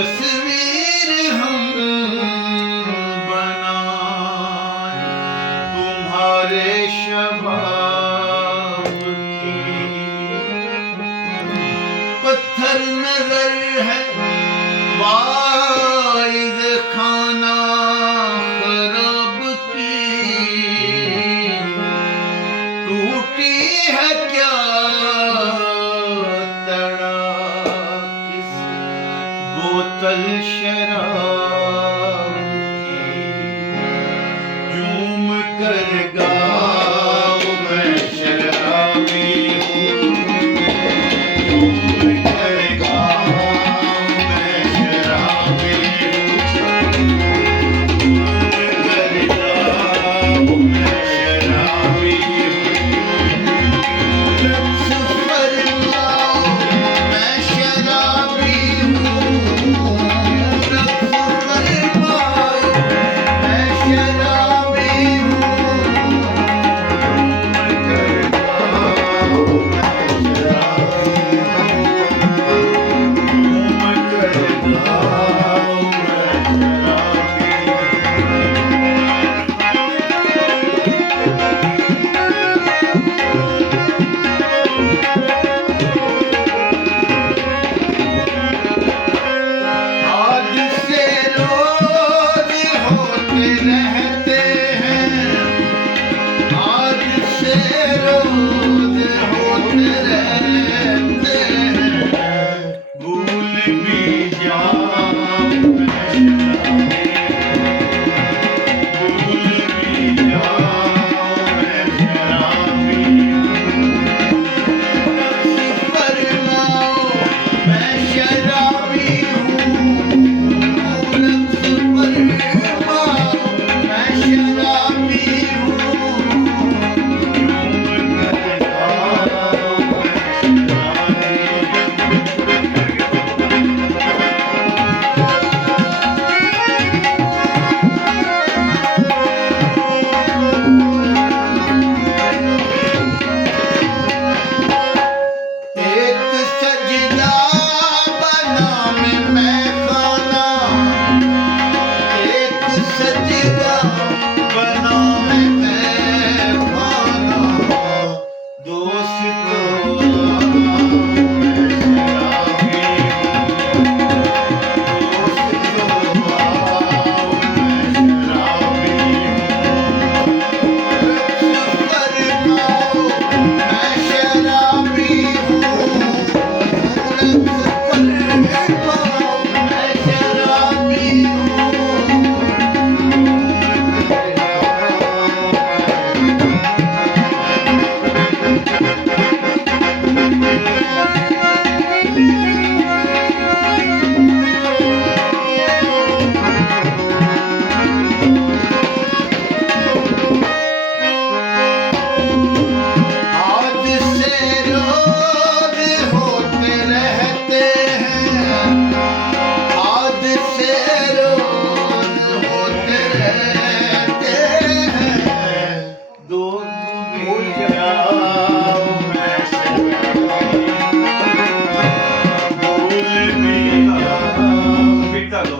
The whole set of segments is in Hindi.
तस्वीर हम बनाए तुम्हारे शबाब की। पत्थर नजर है वाइज खाना खराब की। टूटी है क्या तड़ा किसी बोतल शराब की। झूम कर गाओ मैं शराबी हूँ। झूम कर गाओ मैं शराबी हूँ। झूम कर गाओ मैं शराबी हूँ। लफ्ज़ फरमाओ मैं शराबी हूँ। लफ्ज़ फरमाओ मैं शराबी हूँ। झूम कर गाओ मैं शराबी हूँ। झूम कर गाओ मैं शराबी आज से रोज होते रहते हैं। आज से रोज होते रहते हैं। भूल भी जाओ मैं शराबी हूँ। भूल भी जाओ मैं शराबी हूँ। लफ्ज़ फरमाओ मैं शराबी हूँ। लफ्ज़ फरमाओ मैं शराबी हूँ। झूम कर गाओ मैं शराबी एक सजदा बना मैं खाना। एक सजदा बना मैं खाना। दोस्तों मैं शराबी हूँ। दोस्तों मैं शराबी हूँ। लफ्ज़ फरमाओ मैं शराबी हूँ। लफ्ज़ फरमाओ मैं शराबी हूँ। आज से रोज होते रहते हैं। आज से रोज होते रहते हैं। दो भूल जाओ मैं शराबी हूँ। भूल भी जाओ बिता लो।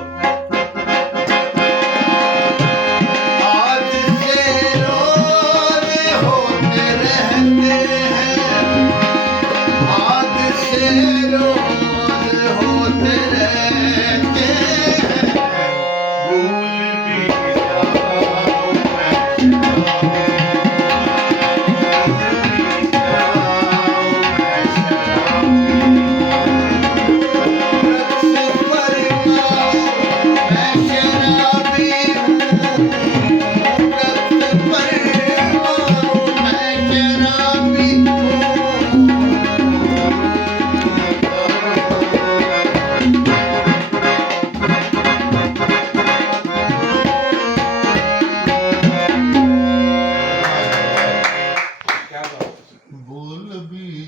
आज से रोज होते रहते हैं। आज से रोज होते रहते